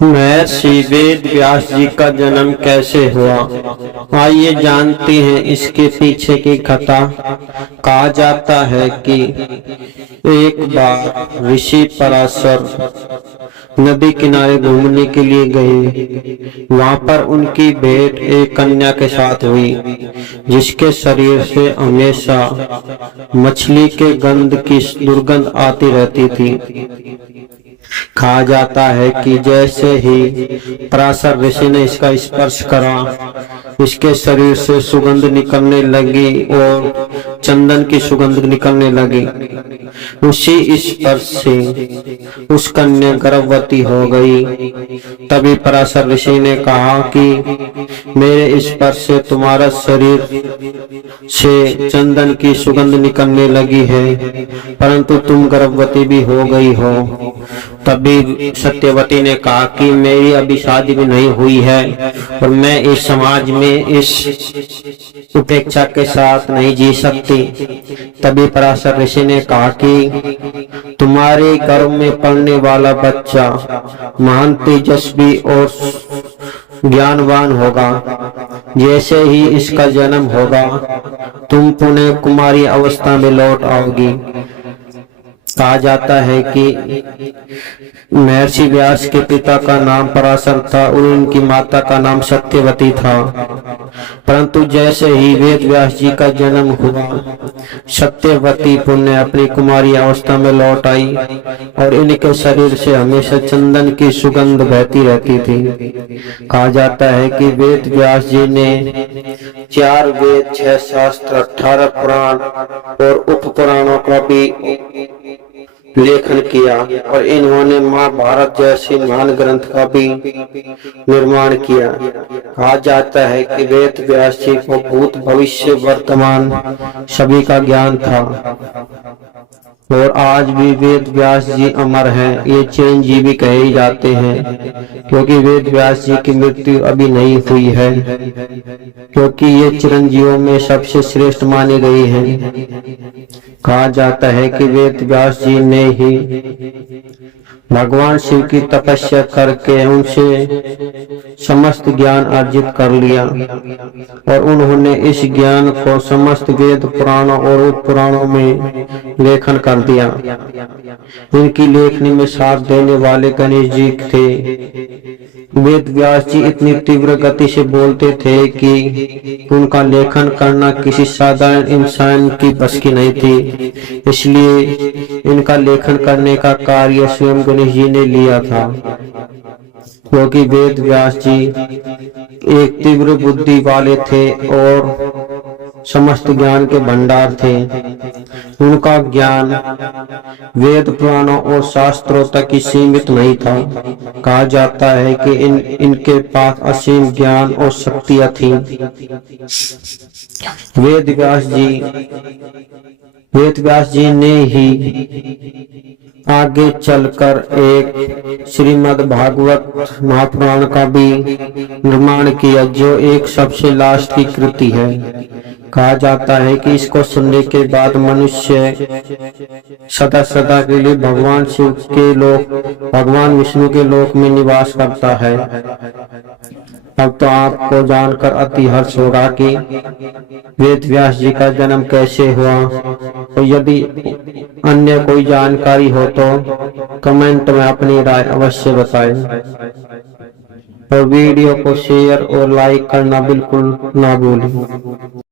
महर्षि वेद व्यास जी का जन्म कैसे हुआ, आइए जानते हैं इसके पीछे की कथा। कहा जाता है कि एक बार ऋषि पराशर नदी किनारे घूमने के लिए गए। वहां पर उनकी भेंट एक कन्या के साथ हुई, जिसके शरीर से हमेशा मछली के गंध की दुर्गंध आती रहती थी। कहा जाता है कि जैसे ही पराशर ऋषि ने इसका स्पर्श करा, इसके शरीर से सुगंध निकलने लगी और चंदन की सुगंध निकलने लगी। उसी स्पर्श से उस कन्या गर्भवती हो गई। तभी पराशर ऋषि ने कहा कि मेरे स्पर्श से तुम्हारा शरीर से चंदन की सुगंध निकलने लगी है, परंतु तुम गर्भवती भी हो गई हो। तभी सत्यवती ने कहा कि मेरी अभी शादी भी नहीं हुई है और मैं इस समाज में इस उपेक्षा के साथ नहीं जी सकती। तभी पराशर ऋषि ने कहा कि तुम्हारे गर्भ में पलने वाला बच्चा महान तेजस्वी और ज्ञानवान होगा। जैसे ही इसका जन्म होगा, तुम पुनः कुमारी अवस्था में लौट आओगी। कहा जाता है कि महर्षि व्यास के पिता का नाम पराशर था और उनकी माता का नाम सत्यवती था। परंतु जैसे ही वेद व्यास जी का जन्म हुआ, सत्यवती पुनः अपनी कुमारी अवस्था में लौट आई और इनके शरीर से हमेशा चंदन की सुगंध बहती रहती थी। कहा जाता है कि वेद व्यास जी ने 4 वेद, 6 शास्त्र, 18 पुराण और उप पुराणों का भी लेखन किया और इन्होंने महाभारत जैसे महान ग्रंथ का भी निर्माण किया। कहा जाता है कि वेद व्यास जी को भूत भविष्य वर्तमान सभी का ज्ञान था और आज भी वेद व्यास जी अमर हैं। ये चिरंजीवी कहे जाते हैं, क्योंकि वेद व्यास जी की मृत्यु अभी नहीं हुई है, क्योंकि ये चिरंजीवियों में सबसे श्रेष्ठ माने गए हैं। कहा जाता है कि वेद व्यास जी ने ही भगवान शिव की तपस्या करके उनसे समस्त ज्ञान अर्जित कर लिया और उन्होंने इस ज्ञान को समस्त वेद पुराणों और उप पुराणों में लेखन कर दिया। इनकी लेखनी में साथ देने वाले गणेश जी थे। वेद व्यास जी इतनी तीव्र गति से बोलते थे कि उनका लेखन करना किसी साधारण इंसान की बस की नहीं थी। इसलिए इनका लेखन करने का कार्य स्वयं गणेश जी ने लिया था, क्योंकि वेद व्यास जी एक तीव्र बुद्धि वाले थे और समस्त ज्ञान के भंडार थे। उनका ज्ञान वेद पुराणों और शास्त्रों तक ही सीमित नहीं था। कहा जाता है कि इनके पास असीम ज्ञान और शक्तियां थीं। वेद व्यास जी ने ही आगे चलकर एक श्रीमद् भागवत महापुराण का भी निर्माण किया, जो एक सबसे लास्ट की कृति है। कहा जाता है कि इसको सुनने के बाद मनुष्य सदा सदा के लिए भगवान शिव के लोक, भगवान विष्णु के लोक में निवास करता है। अब तो आपको जानकर अति हर्ष होगा कि वेद व्यास जी का जन्म कैसे हुआ। तो यदि अन्य कोई जानकारी हो तो कमेंट में अपनी राय अवश्य बताएं और वीडियो को शेयर और लाइक करना बिल्कुल ना भूलें।